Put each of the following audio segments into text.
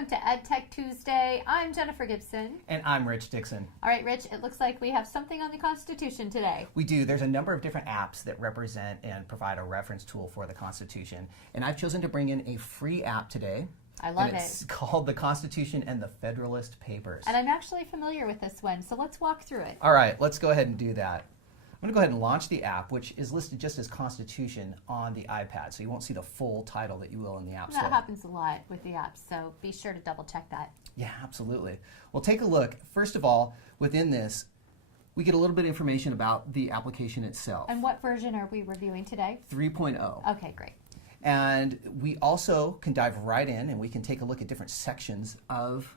Welcome to EdTech Tuesday. I'm Jennifer Gibson. And I'm Rich Dixon. All right, Rich, it looks like we have something on the Constitution today. We do. There's a number of different apps that represent and provide a reference tool for the Constitution. And I've chosen to bring in a free app today. I love it. It's called the Constitution and the Federalist Papers. And I'm actually familiar with this one, so let's walk through it. All right, let's go ahead and do that. I'm going to go ahead and launch the app, which is listed just as Constitution on the iPad, so you won't see the full title that you will in the App Store. That happens a lot with the apps, so be sure to double check that. Yeah, absolutely. Well, take a look. First of all, within this, we get a little bit of information about the application itself. And what version are we reviewing today? 3.0. Okay, great. And we also can dive right in and we can take a look at different sections of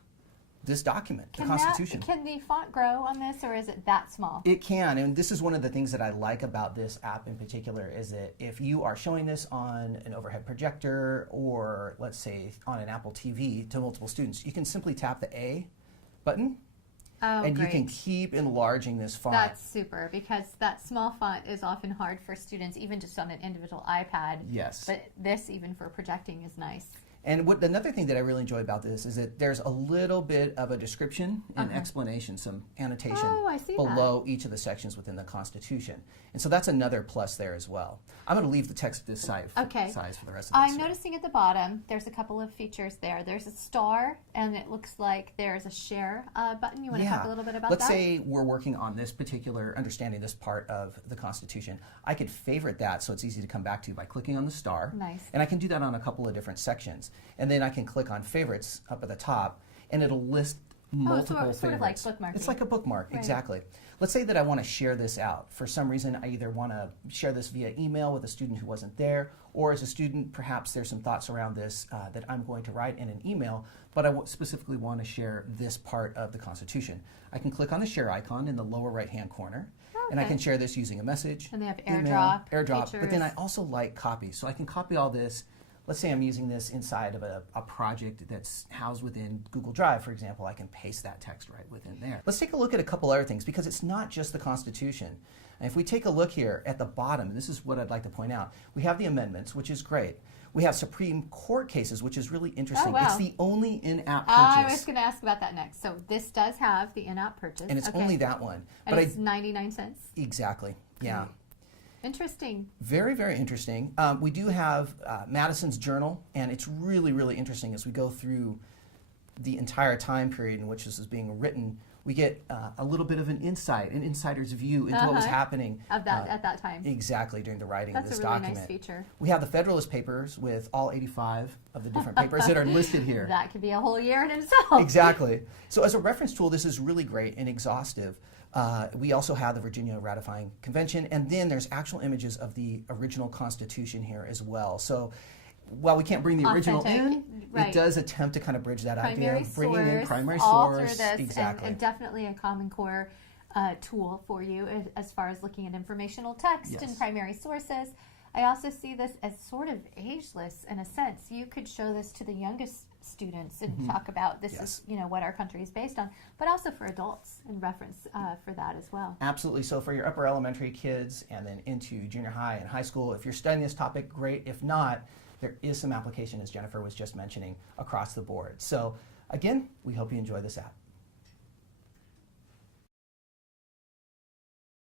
this document, the Constitution. Can the font grow on this, or is it that small? It can, and this is one of the things that I like about this app in particular, is that if you are showing this on an overhead projector or, let's say, on an Apple TV to multiple students, you can simply tap the A button, and great. you can keep enlarging this font. That's super, because that small font is often hard for students, even just on an individual iPad. Yes. But this, even for projecting, is nice. And another thing that I really enjoy about this is that there's a little bit of a description and explanation, some annotation below each of the sections within the Constitution. And so that's another plus there as well. I'm going to leave the text this size for the rest of this. I'm noticing at the bottom, there's a couple of features there. There's a star, and it looks like there's a share button. You want to talk a little bit about that? Let's say we're working on this particular, understanding this part of the Constitution. I could favorite that so it's easy to come back to by clicking on the star. Nice. And I can do that on a couple of different sections. And then I can click on favorites up at the top, and it'll list multiple favorites. Sort of like bookmarking. It's like a bookmark, right. Exactly. Let's say that I want to share this out. For some reason, I either want to share this via email with a student who wasn't there, or as a student, perhaps there's some thoughts around this that I'm going to write in an email, but I specifically want to share this part of the Constitution. I can click on the share icon in the lower right-hand corner, and I can share this using a message, and they have email, AirDrop but then I also like copy. So I can copy all this. Let's say I'm using this inside of a project that's housed within Google Drive, for example. I can paste that text right within there. Let's take a look at a couple other things, because it's not just the Constitution. And if we take a look here at the bottom, and this is what I'd like to point out, we have the amendments, which is great. We have Supreme Court cases, which is really interesting. Oh, wow. It's the only in-app purchase. I was going to ask about that next. So this does have the in-app purchase. And it's only that one. And it's 99 cents? Exactly, yeah. Interesting. Very, very interesting. We do have Madison's journal, and it's really, really interesting as we go through the entire time period in which this is being written. We get a little bit of an insider's view into what was happening at that time. Exactly, during the writing of this That's a really document. nice feature. We have the Federalist Papers with all 85 of the different papers that are listed here. That could be a whole year in itself. Exactly. So as a reference tool, this is really great and exhaustive. We also have the Virginia Ratifying Convention, and then there's actual images of the original Constitution here as well. So while we can't bring the original in, it does attempt to kind of bridge that idea, bringing in primary source. All through this, exactly. and definitely a Common Core tool for you as far as looking at informational text and primary sources. I also see this as sort of ageless in a sense. You could show this to the youngest students and talk about this is what our country is based on, but also for adults and reference for that as well. Absolutely. So for your upper elementary kids and then into junior high and high school, if you're studying this topic, great. If not, there is some application, as Jennifer was just mentioning, across the board. So again, we hope you enjoy this app.